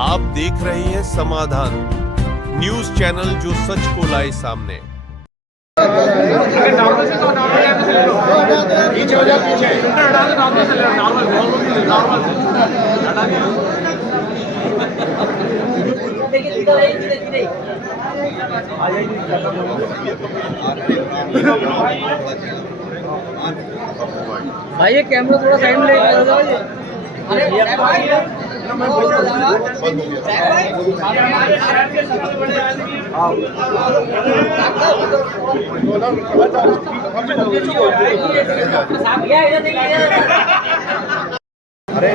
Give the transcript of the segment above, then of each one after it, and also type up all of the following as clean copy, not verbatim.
आप देख रहे हैं समाधान न्यूज चैनल, जो सच को लाए सामने। भाई ये कैमरा थोड़ा साइड में लेकर जाओ। अरे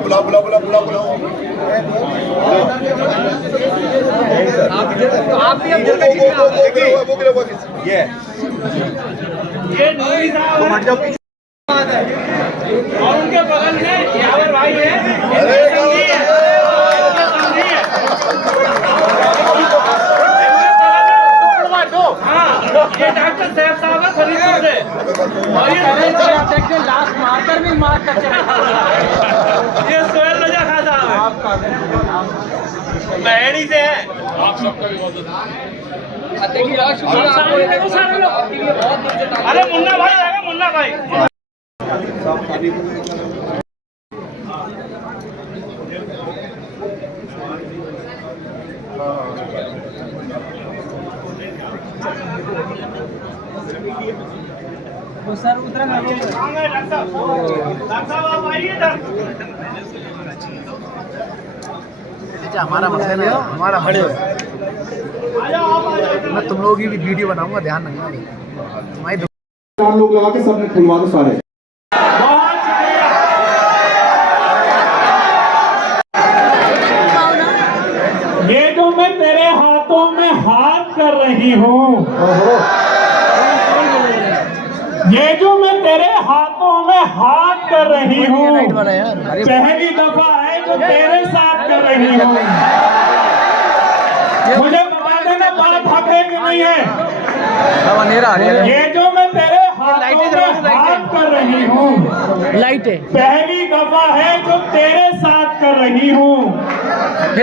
बुला बुला बुला बुला बुला आप भी ये नूरी साहब और उनके बगल में यावर भाई है। ये डॉक्टर साहब साहब है फरीदपुर से और ये लास्ट मार्कर में मार कर ये सोहेल रजा खान साहब महड़ी से है। आप सबका भी बहुत अरे मुन्ना भाई आएगा, मुन्ना भाई सर उतरा डॉक्टर साहब आप आइए। हमारा मसला है, हमारा बड़े मैं तुम लोगों की भी वीडियो बनाऊंगा, ध्यान रखना। तुम्हारी चार लोग लगा के सबने खुलवा दो सारे। ये जो मैं तेरे हाथों में हाथ कर रही हूँ, ये जो मैं तेरे हाथों में हाथ कर रही हूँ, पहली दफा है जो तेरे साथ कर रही हूँ। मुझे बता देना बात हक है कि नहीं है। ये जो मैं तेरे हाथों में हाथ कर रही हूँ, लाइट है, पहली दफा है जो तेरे साथ कर रही हूँ।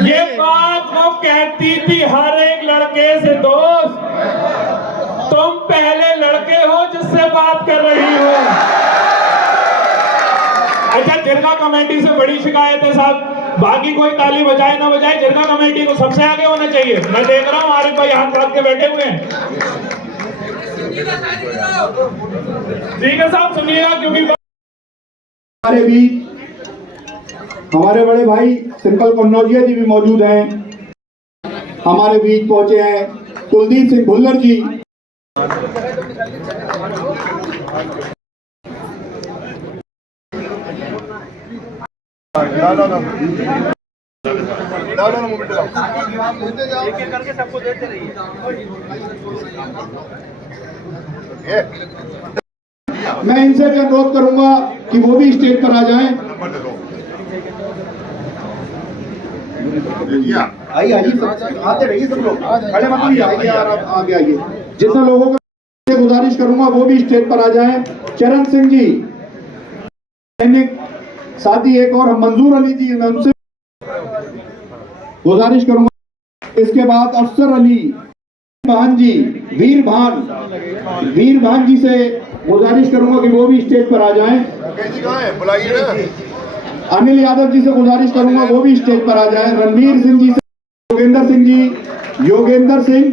ये बात वो कहती थी हर एक लड़के से, दोस्त तुम पहले लड़के हो जिससे बात कर रही हो। अच्छा, जिरगा कमेटी से बड़ी शिकायत है साहब, बाकी कोई ताली बजाए ना बजाए, जिरगा कमेटी को सबसे आगे होना चाहिए। मैं देख रहा हूँ आरिफ भाई हाथ बांध के बैठे हुए हैं। ठीक है साहब, सुनिएगा, क्योंकि हमारे बीच हमारे बड़े भाई सिंपल कन्नौजिया जी भी मौजूद हैं। हमारे बीच पहुंचे हैं कुलदीप सिंह भुल्लर जी। करके सबको देते रहिए। मैं इनसे भी अनुरोध करूंगा कि वो भी स्टेज पर आ जाएं। आइए आते रहिए सब लोग, खड़े मत होइए, आइए आगे आइए। जितने लोगों को गुजारिश करूंगा वो भी स्टेज पर आ जाएं। चरण सिंह जी, साथी एक और मंजूर अली जी, मैं उनसे गुजारिश करूंगा। इसके बाद अफसर अली भान जी, वीर भान जी से गुजारिश करूंगा कि वो भी स्टेज पर आ जाएं। बुलाइए ना। अनिल यादव जी से गुजारिश करूंगा वो भी स्टेज पर आ जाएं। रणवीर सिंह जी से, योगेंद्र सिंह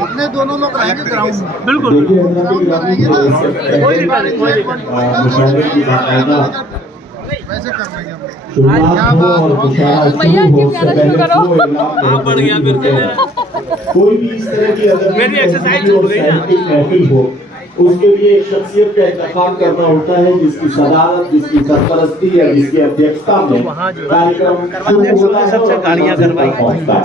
अपने दोनों लोग रहेंगे ग्राउंड में। बिल्कुल वैसे कर लेंगे हम। भैया कैमरा शुरू करो। आप बढ़ गया फिर से कोई भी इस तरह की अगर मेरी एक्सरसाइज छूट गई ना। महफिल हो, उसके लिए एक शख्सियत का इंतखाब करना होता है जिसकी सदारत, जिसकी सरपरस्ती या जिसकी अध्यक्षता में कार्यक्रम सबसे गाड़ियां करवाई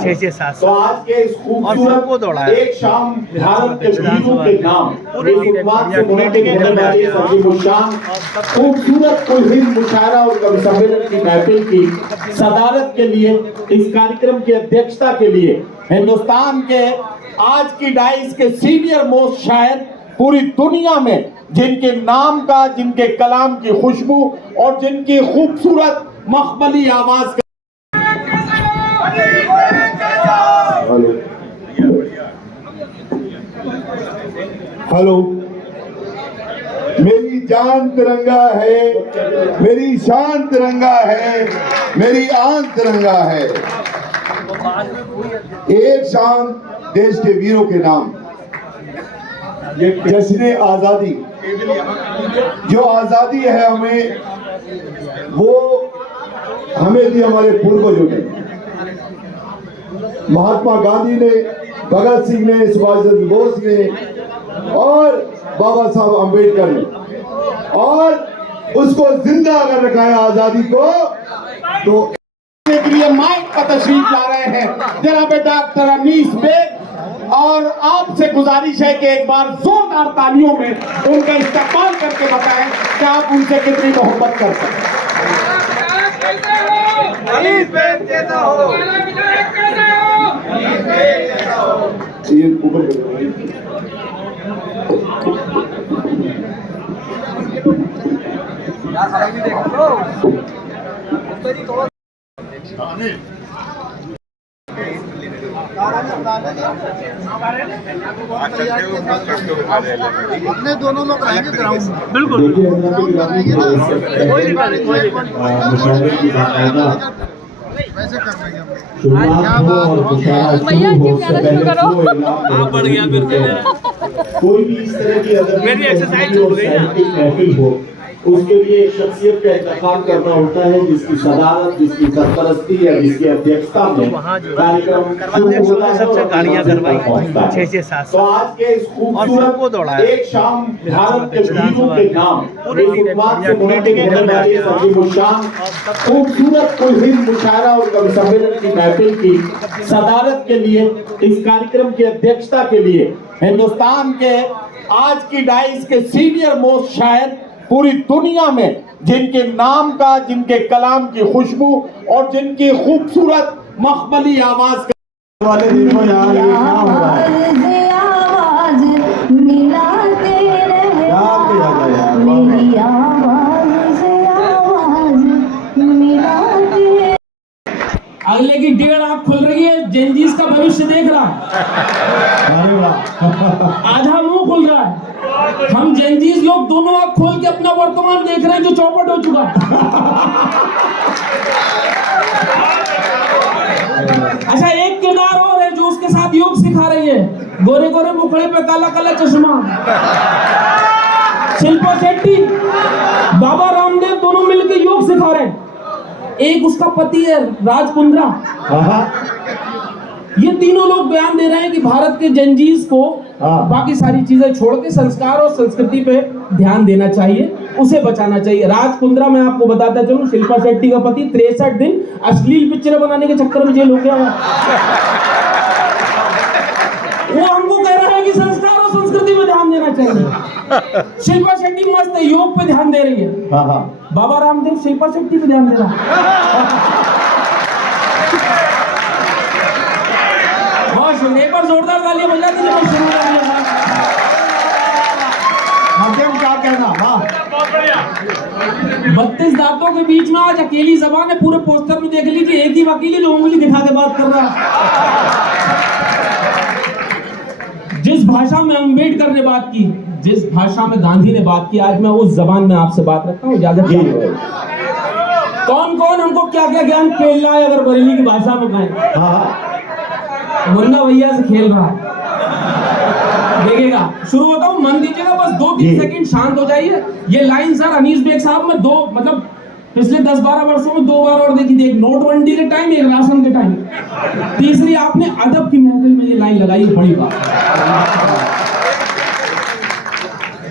6-7। तो आज के इस खूबसूरत एक शाम भारत के वीरों के नाम खूबसूरत कुल मुशायरा और कवि सम्मेलन की महफिल की सदारत के लिए, इस कार्यक्रम की अध्यक्षता के लिए हिंदुस्तान के आज की डाइस के सीनियर मोस्ट शायर पूरी दुनिया में, जिनके नाम का, जिनके कलाम की खुशबू और जिनकी खूबसूरत मखमली आवाज का हेलो, मेरी जान तिरंगा है, मेरी शान तिरंगा है, मेरी आन तिरंगा है। एक शान देश के वीरों के नाम, ये जश्न आजादी, जो आजादी है हमें, वो हमें दी हमारे पूर्वजों ने। महात्मा गांधी ने, भगत सिंह ने, सुभाष चंद्र बोस ने और बाबा साहब अम्बेडकर ने, और उसको जिंदा अगर रखा है आजादी को, तो के लिए माइक पर तशरीफ ला रहे हैं जनाब डॉक्टर अनीस बेग, और आपसे गुजारिश है कि एक बार जोरदार तालियों में उनका इस्तेमाल करके बताएं कि आप उनसे कितनी मोहब्बत करते हैं। ये ऊपर अपने दोनों लोग रहेंगे ग्राउंड में। बिल्कुल वैसे कर लेंगे हम। भैया की कहना शुरू करो। आप बढ़ गया फिर से मेरा। कोई भी इस तरह की अगर मेरी एक्सरसाइज छूट गई ना। महफिल हो, उसके लिए एक शख्सियत का इंतखाब करना होता है जिसकी सदारत, जिसकी सरपरस्ती या जिसकी अध्यक्षता में कार्यक्रम शुरू होता है और गाड़ियां करवाई 6-7। तो आज के इस खूबसूरत एक शाम भारत के वीरों के नाम इस उत्पाद से मुनादी होने वाली सजीवुशान खूबसूरत कुल हिंद मुशायरा और कवि सम्मेलन की महफिल की सदारत के लिए, इस कार्यक्रम की अध्यक्षता के लिए हिंदुस्तान के आज की डाइस के सीनियर मोस्ट शायर पूरी दुनिया में, जिनके नाम का, जिनके कलाम की खुशबू और जिनकी खूबसूरत मखमली आवाज का वाले दिन को यहाँ क्या हो रहा है? आवाज मिलाते रहे, मेरी आवाज से आवाज मिलाते। अगले की 1.5 आंख खुल रही है, जेनजीस का भविष्य देख रहा है। अरे वाह, आधा मुंह खुल रहा है। हम जेनजीस लोग दोनों आंख खोल के अपना वर्तमान देख रहे हैं जो चौपट हो चुका है। अच्छा, एक किरदार और है जो उसके साथ योग सिखा रही है। गोरे गोरे मुखड़े पे काला काला चश्मा, शिल्पा शेट्टी, बाबा रामदेव दोनों मिलकर योग सिखा रहे हैं। एक उसका पति है राज कुंद्रा। ये तीनों लोग बयान दे रहे हैं कि भारत के जंजीस को बाकी सारी चीजें छोड़ के संस्कार और संस्कृति पे ध्यान देना चाहिए, उसे बचाना चाहिए। राज कुंद्रा, मैं आपको बताता चलूं, शिल्पा शेट्टी का पति 63 दिन अश्लील पिक्चर बनाने के चक्कर में जेल हो गया। वो हमको कह रहा है कि संस्कार और संस्कृति पे ध्यान देना चाहिए। शिल्पा शेट्टी मस्त है, योग पे ध्यान दे रही है। बाबा रामदेव शिल्पा शेट्टी पे ध्यान दे रहा है। एक बार जोरदार तालियां बजा दीजिए। शुरू कर दिया। मध्यम क्या कहना? 32 दांतों के बीच में आज अकेली जबान है। पूरे पोस्टर में देख लीजिए, एक ही वकील है जो उंगली दिखा के बात कर रहा है। जिस भाषा में अम्बेडकर ने बात की, जिस भाषा में गांधी ने बात की, आज मैं उस जबान में आपसे बात रखता हूँ। इजाजत दीजिए। कौन कौन हमको क्या क्या ज्ञान खेल रहा है अगर बरेली की भाषा में कहें? मुन्ना भैया से खेल रहा है, देखेगा। शुरू होता हूँ, मन दीजिएगा, बस 2-3 सेकंड शांत हो जाइए। ये लाइन सर अनीस बेग साहब में पिछले 10-12 वर्षों में 2 बार और देखी थी। एक नोटबंदी के टाइम, एक राशन के टाइम। तीसरी आपने अदब की महफिल में ये लाइन लगाई है, बड़ी बात।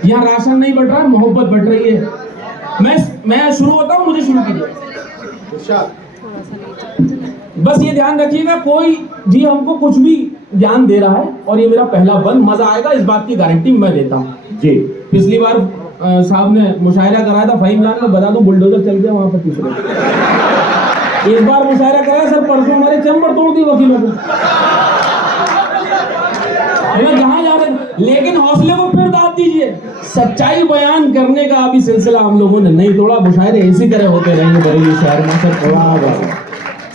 यहाँ राशन नहीं बढ़ रहा है, मोहब्बत बढ़ रही है। मैं शुरू होता हूँ, मुझे शुरू कीजिए। बस ये ध्यान रखिएगा, कोई भी हमको कुछ भी ज्ञान दे रहा है और ये मेरा पहला बंद, मजा आएगा इस बात की गारंटी मैं देता हूँ जी। पिछली बार साहब ने मुशायरा कराया था फहीम लाल में, बता दूं बुलडोजर चल गया वहां पर तीसरे। एक बार मुशायरा कराया सर, परसों हमारे चंबर तोड़ दी वकीलों को। जहाँ जा रहे, लेकिन हौसले को फिर दाद दीजिए। सच्चाई बयान करने का अभी सिलसिला हम लोगों ने नहीं तोड़ा, मुशायरे इसी तरह होते रहेंगे बरेली शहर में। सब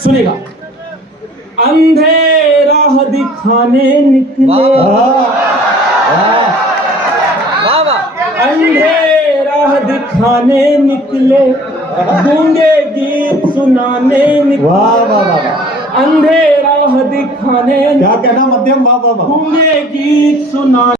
सुनेगा। अंधेरा दिखाने निकले, अंधेरा दिखाने निकले, गूंगे गीत सुनाने निकले, अंधेरा दिखाने, क्या कहना मध्यम, गूंगे गीत सुनाने